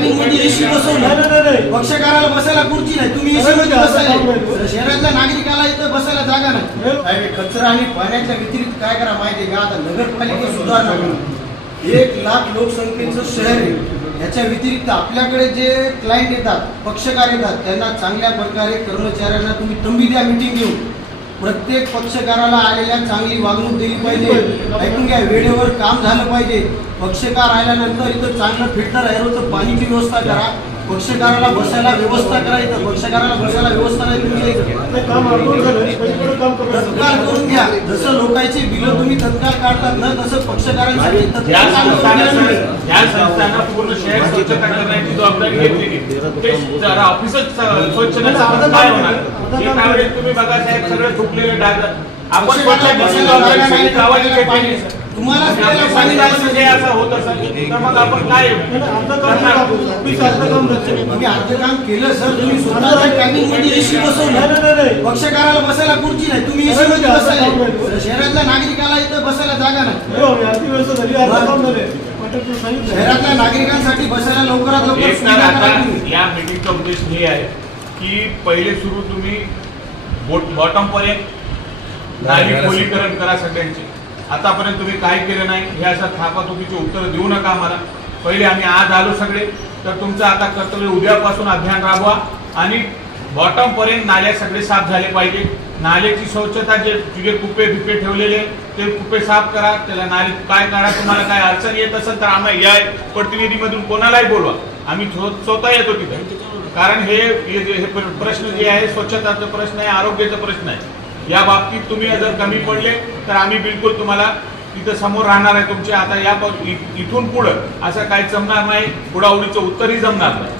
मध्ये एसी बसवलं. पक्षकाराला बसायला खुर्ची नाही. तुम्ही एसी मध्ये बसायला शहरातल्या नागरिकाला इथं बसायला जागा नाही. कचरा आणि पाण्याच्या व्यतिरिक्त काय करा माहिती का? आता नगरपालिका सुधारणा. एक लाख लोकसंख्येचं शहर आहे. याच्या व्यतिरिक्त आपल्याकडे जे क्लायंट येतात पक्षकार येतात त्यांना चांगल्या प्रकारे कर्मचाऱ्यांना तुम्ही तंबी द्या मिटिंग घेऊन. प्रत्येक पक्षकाराला आलेल्या चांगली वागणूक दिली पाहिजे. ऐकून घ्या वेळेवर काम झालं पाहिजे. पक्षकार आल्यानंतर इथं चांगलं फिल्टर एरोचं पाणीची व्यवस्था करा. पक्षकाराला बसायला व्यवस्था करा इथं. पक्षकाराला बसायला व्यवस्था नाही तुम्ही. तत्काळ करून घ्या. जसं लोकांची बिलं तुम्ही तत्काळ काढतात ना तसं पक्षकारांसाठी या संस्थांना. या पूर्ण शहर स्वच्छता करण्याची जबाबदारी घेतली गेली. ते जरा ऑफिसच स्वच्छ नसेल काय होणार. वेळेस तुम्ही बघा साहेब सगळे थुकलेले डाग आपण स्वच्छ नाही, गावाची आपल्याला काम केलं सर. तुम्ही पक्षकाराला बसायला खुर्ची नाही. तुम्ही एसी मध्ये बसायला शहरातल्या नागरिकाला इथं बसायला जागा नाही. शहरातल्या नागरिकांसाठी बसायला लवकरात लवकर. या मीटिंगचा उद्देश हे आहे की पहिले सुरू तुम्ही बॉटम पर्यंत नाली खोलीकरण करा सगळ्यांचे. आतापर्यंत तुम्ही काय केलं नाही. हे असं थापातुकीचे उत्तर देऊ नका आम्हाला. पहिले आम्ही आज आलो सगळे. तर तुमचं आता कर्तव्य उद्यापासून अभियान राबवा. आणि बॉटमपर्यंत नाल्या सगळे साफ झाले पाहिजे. नाल्याची स्वच्छता जे तुझे कुपे बिपे ठेवलेले ते कुपे साफ करा. त्याला नाले काय करा तुम्हाला काय अडचण येत असेल तर आम्हाला या प्रतिनिधीमधून कोणालाही बोलवा. आम्ही स्वतः येतो तिथे. कारण हे जे- हे प्रश्न जे आहे स्वच्छताचा प्रश्न आहे आरोग्याचा प्रश्न आहे. या बाबतीत तुम्ही जर कमी पडले तर आम्ही बिलकुल तुम्हाला तिथं समोर राहणार आहे तुमचे. आता या इथून पुढं असं काही जमणार नाही. पुढावडीचं उत्तरही जमणार नाही.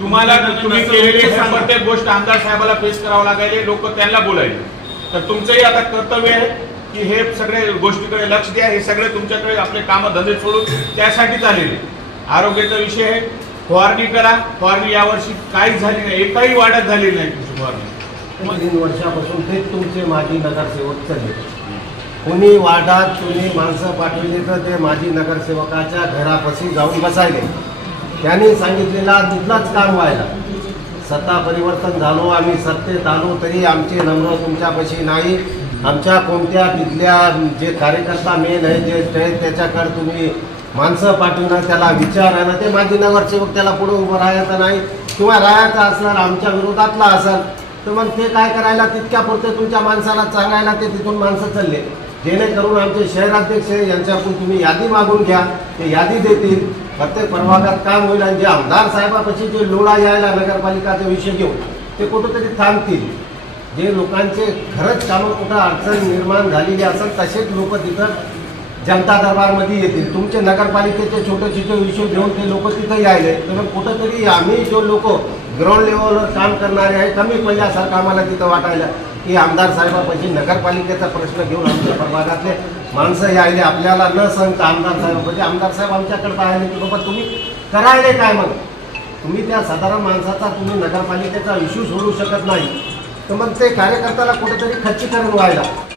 तुम्हाला तुम्ही केलेली प्रत्येक गोष्ट आमदार साहेबाला फेस करावं लागायले लोक त्यांना बोलायले तर तुमचंही आता कर्तव्य आहे की हे सगळे गोष्टीकडे लक्ष द्या. हे सगळे तुमच्याकडे आपले कामं धंदे सोडून त्यासाठीच आलेले आरोग्याचा विषय आहे. फवारणी करा. फवारणी यावर्षी काहीच झाली नाही. एकही वाढत झालेली नाही तुमची फवारणी. तीन वर्षापासून तेच तुमचे माजी नगरसेवक चालले. कोणी वार्डात कोणी माणसं पाठवली तर ते माजी नगरसेवकाच्या घरापाशी जाऊन बसायले. त्यांनी सांगितलेला तिथलाच काम व्हायला. सत्ता परिवर्तन झालो आम्ही सत्तेत आलो तरी आमचे नम्र तुमच्यापाशी नाही. आमच्या कोणत्या तिथल्या जे कार्यकर्ता मेन आहे जे त्याच्याकडे तुम्ही माणसं पाठवणं त्याला विचारणं ते माजी नगरसेवक त्याला पुढे उभं राहायचं नाही. किंवा राहायचं असणार आमच्या विरोधातला असेल तर मग ते काय करायला तितक्या पुरते तुमच्या माणसाला सांगायला ते तिथून माणसं चालले. जेणेकरून आमचे शहराध्यक्ष यांच्याकडून तुम्ही यादी मागून घ्या ते यादी देतील. प्रत्येक प्रभागात काम होईल आणि जे आमदार साहेबापाशी जे लोळा यायला नगरपालिकाचा विषय घेऊन ते कुठंतरी थांबतील. जे लोकांचे खरंच कामं कुठं अडचण निर्माण झालेली असेल तसेच लोक तिथं जनता दरबारमध्ये येतील. तुमचे नगरपालिकेचे छोटे छोटे विषय घेऊन ते लोक तिथं यायले. तर मग कुठंतरी आम्ही जो लोक ग्राउंड लेवलवर काम करणारे आहे. कमी पडल्यासारखं आम्हाला तिथं वाटायला. की आमदार साहेबापाशी नगरपालिकेचा प्रश्न घेऊन आमच्या प्रभागातले माणसं यायले आपल्याला न सांगता आमदार साहेबापाशी आमदार साहेब आमच्याकडे आले की बाबा तुम्ही करायले काय मग? तुम्ही त्या साधारण माणसाचा तुम्ही नगरपालिकेचा इश्यू सोडू शकत नाही. तर मग ते कार्यकर्त्याला कुठेतरी खच्चीकरण व्हायला.